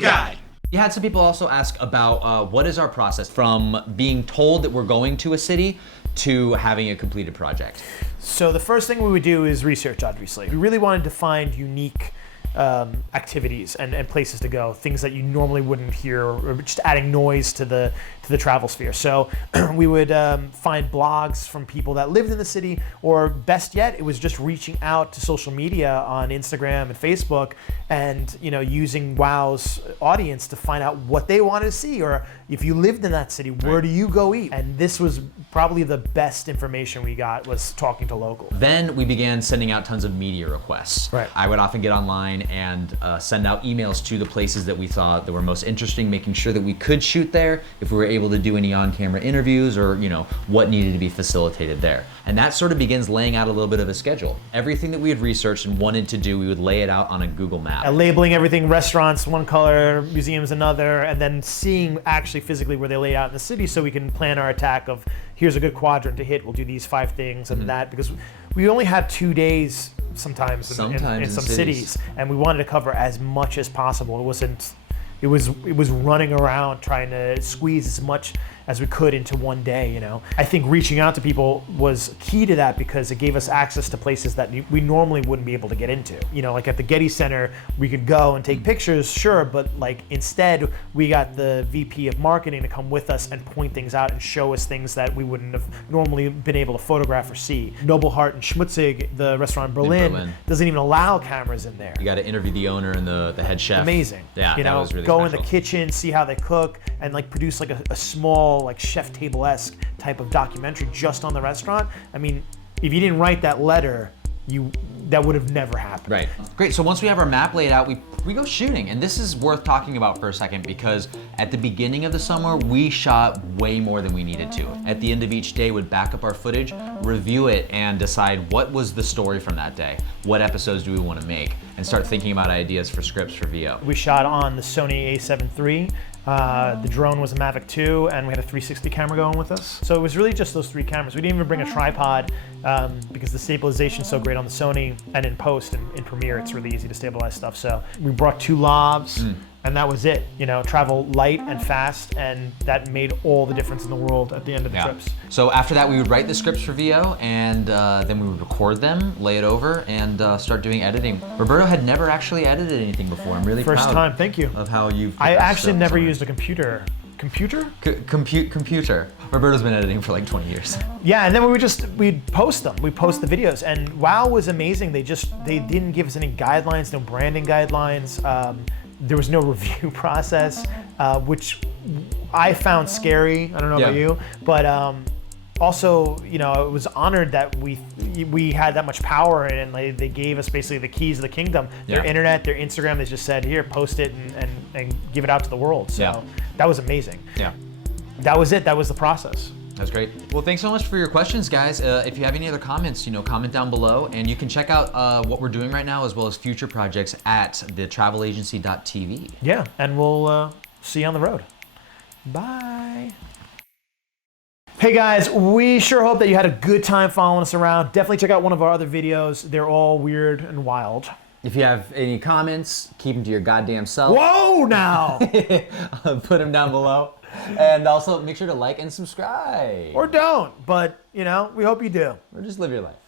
guide. You had some people also ask about what is our process from being told that we're going to a city to having a completed project. So the first thing we would do is research, obviously. We really wanted to find unique activities and places to go, things that you normally wouldn't hear, or just adding noise to the travel sphere. So we would find blogs from people that lived in the city, or best yet, it was just reaching out to social media on Instagram and Facebook, and using WOW's audience to find out what they wanted to see, or if you lived in that city, where do you go eat? And this was probably the best information we got, was talking to locals. Then we began sending out tons of media requests. Right. I would often get online and send out emails to the places that we thought that were most interesting, making sure that we could shoot there, if we were able to do any on-camera interviews, or what needed to be facilitated there. And that sort of begins laying out a little bit of a schedule. Everything that we had researched and wanted to do, we would lay it out on a Google map. Labeling everything, restaurants one color, museums another, and then seeing actually physically where they lay out in the city, so we can plan our attack of, here's a good quadrant to hit, we'll do these 5 things and that, because we only had 2 days sometimes in some cities, and we wanted to cover as much as possible. It was running around trying to squeeze as much as we could into one day, I think reaching out to people was key to that, because it gave us access to places that we normally wouldn't be able to get into. Like at the Getty Center, we could go and take pictures, sure, but instead we got the VP of marketing to come with us and point things out and show us things that we wouldn't have normally been able to photograph or see. Nobelhart and Schmutzig, the restaurant in Berlin, doesn't even allow cameras in there. You got to interview the owner and the head chef. Amazing. Yeah, that was really go special. in the kitchen, see how they cook, and produce a small chef table-esque type of documentary just on the restaurant. I mean, if you didn't write that letter, that would have never happened. Right. Great. So once we have our map laid out, we go shooting. And this is worth talking about for a second, because at the beginning of the summer, we shot way more than we needed to. At the end of each day, we'd back up our footage, review it, and decide what was the story from that day. What episodes do we want to make? And start thinking about ideas for scripts for VO. We shot on the Sony A7 III. The drone was a Mavic 2, and we had a 360 camera going with us. So it was really just those 3 cameras. We didn't even bring a tripod because the stabilization is so great on the Sony, and in post and in Premiere, it's really easy to stabilize stuff. So we brought 2 lavs, and that was it. Travel light and fast, and that made all the difference in the world at the end of the trips. So after that, we would write the scripts for VO, and then we would record them, lay it over, and start doing editing. Roberto had never actually edited anything before. I'm really First proud time, thank you. of how you've. I actually never used a computer. Computer? Computer. Roberto's been editing for 20 years. Yeah, and then we'd post them. We'd post the videos, and WOW was amazing. They didn't give us any guidelines, no branding guidelines. There was no review process, which I found scary. I don't know about you, but also, I was honored that we had that much power, and they gave us basically the keys of the kingdom. Their internet, their Instagram, they just said, here, post it and give it out to the world. So that was amazing. Yeah. That was it. That was the process. That's great. Well, thanks so much for your questions, guys. If you have any other comments, comment down below, and you can check out what we're doing right now, as well as future projects at thetravelagency.tv. Yeah, and we'll see you on the road. Bye. Hey guys, we sure hope that you had a good time following us around. Definitely check out one of our other videos. They're all weird and wild. If you have any comments, keep them to your goddamn self. Whoa, now! Put them down below. And also make sure to like and subscribe. Or don't, but we hope you do. Or just live your life.